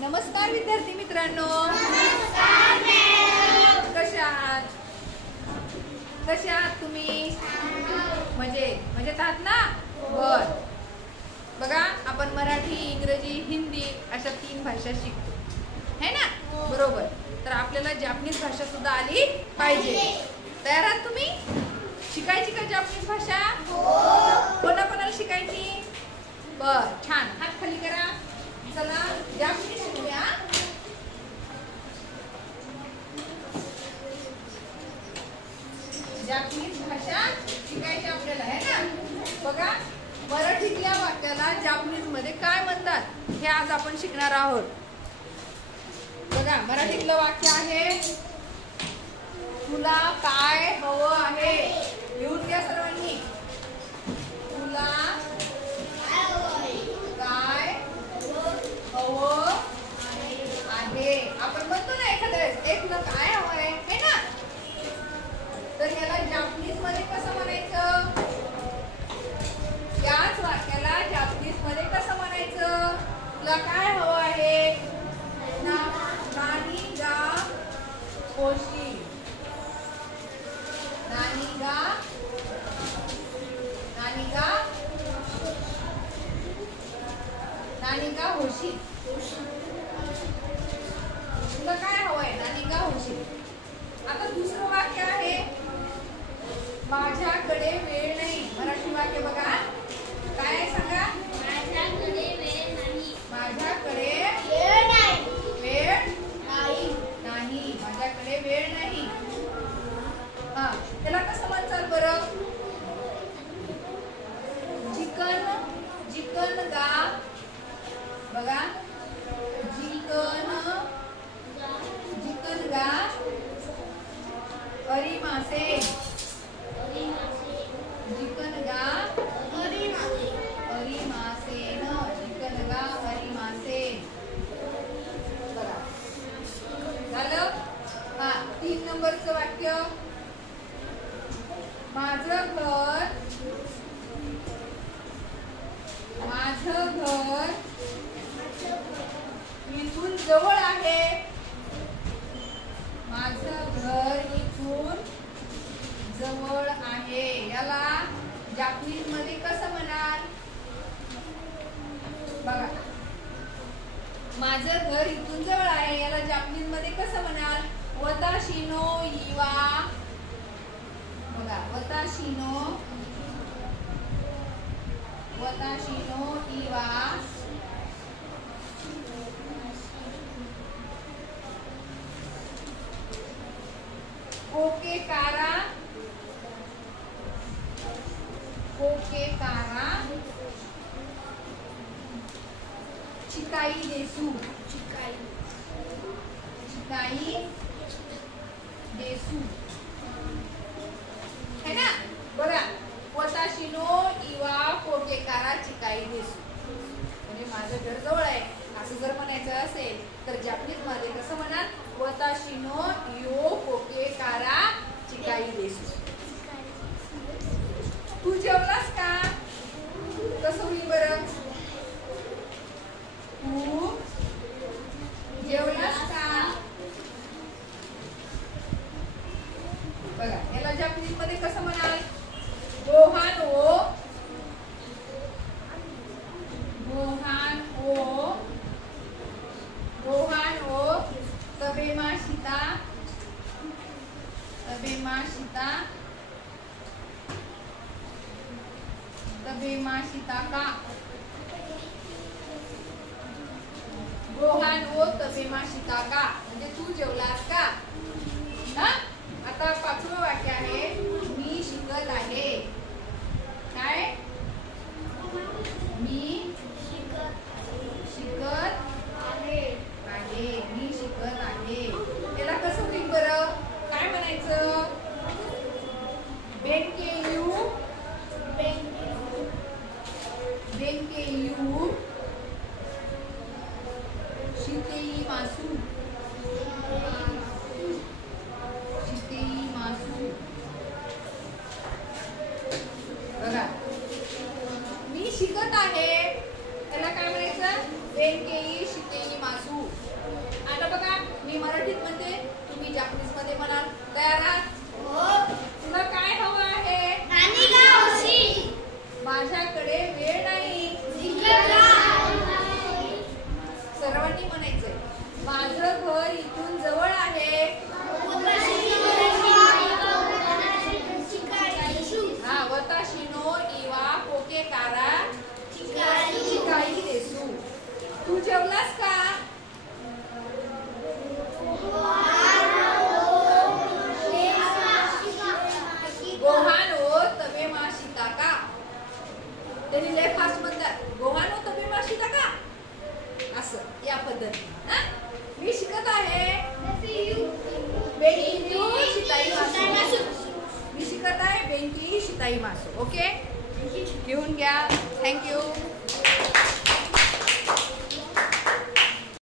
नमस्कार विद्यार्थी मित्रांनो. कशा आहात तुम्ही? मजेत आहात ना? बर. बघा, आपण मराठी, इंग्रजी, हिंदी अशा 3 भाषा शिकतो, है ना? बरोबर. तर आपल्याला जपानीज भाषा सुद्धा आली पाहिजे. तयार आहात तुम्ही? शिकायची का जपानीज भाषा? कोणाकोणाला शिकायची? बर, छान. हात खाली करा. चला जपानीज शिकूया. जपानीज भाषा शिकायची आपल्याला, है ना? बघा, मराठीतल्या वाक्याला जपानीज मध्ये काय म्हणतात हे आज आपण शिकणार आहोत. बघा, मराठीतलं वाक्य आहे, तुला काय हवं आहे? लिहून घ्या सर्वांनी. तुला काय हवं आहे? आपण म्हणतो ना एखाद्या एक न काय हवं आहे ना? तर याला जपानीज मध्ये कसं म्हणायचं? याच वाक्याला जपानीज मध्ये कसं म्हणायचं? तुला काय हवं आहे? नानी गा होशी. नानी गा होशी. तुला काय हवंय? नानी गा होशी. आता दुसरं वाक्य आहे, माझ्याकडे वेळ नाही. मराठी वाक्य बघा, काय आहे सांगा? माझ्याकडे वेळ नाही. माझ्याकडे वेळ नाही. माझ्याकडे वेळ नाही. हा, त्याला कसं म्हणतात बरं? जिकन गा. बघा, जिकन गा अरी मासे. जिकन गा अरी मासे न. जिकन गा अरी मासे. बघा, झालं. हा, 3 नंबरचं वाक्य, माझं घर इथून जवळ आहे. माझं घर इथून जवळ आहे. याला जपानीज मध्ये कसं म्हणाल? बघा, माझं घर इथून जवळ आहे याला जपानीज मध्ये कसं म्हणाल? वताशी नो इवा. बघा, वताशी नो इवा कोके कारा चिकाई देसू. है ना? बघा, वताशी नो इवा कोके कारा चिकाई देसू. म्हणजे माझं घर जवळ आहे असं जर म्हणायचं असेल तर जपानीज मध्ये कसं म्हणाल? वताशी नो इओ कोके कारा चिकाई देसू. तू जेवलास का? कसं होईल बरं? तू जेवलास का? बघा, याला जपानीज मध्ये कसं म्हणाल? गोहान ओ तबेमाशिता का. गोहान ओ तबेमाशिता का म्हणजे तू जेवलास का? ना? आता 5वं वाक्य आहे, मी शिकत आहे. काय? मी शिकत आहे. याला कसं होईल बरं? काय म्हणायचं? बेनकेयू शितेई मासू. बघा, मी शिकत आहे त्याला काय म्हणायचं? बेनकेई शितेई मासू. मराठीत म्हणते, तुम्ही जापनीज मध्ये म्हणाल. तयार आहात? तुला काय हवं आहे? माझ्याकडे वेळ नाही. सर्वांनी म्हणायचंय. माझं घर इथून जवळ आहे. हा, वताशिनो इवा पोके कारा चिकाई देसू. तू जेवलास का? गोहानो तबे माशिता का. त्यांनी लय फास्ट म्हणतात. गोहानो तबे माशिता का, असं या पद्धतीने. मी शिकत आहे. बेंकी शिताई मासू. मी शिकत आहे बेंकी शिताई मासू. ओके, घेऊन घ्या. थँक्यू.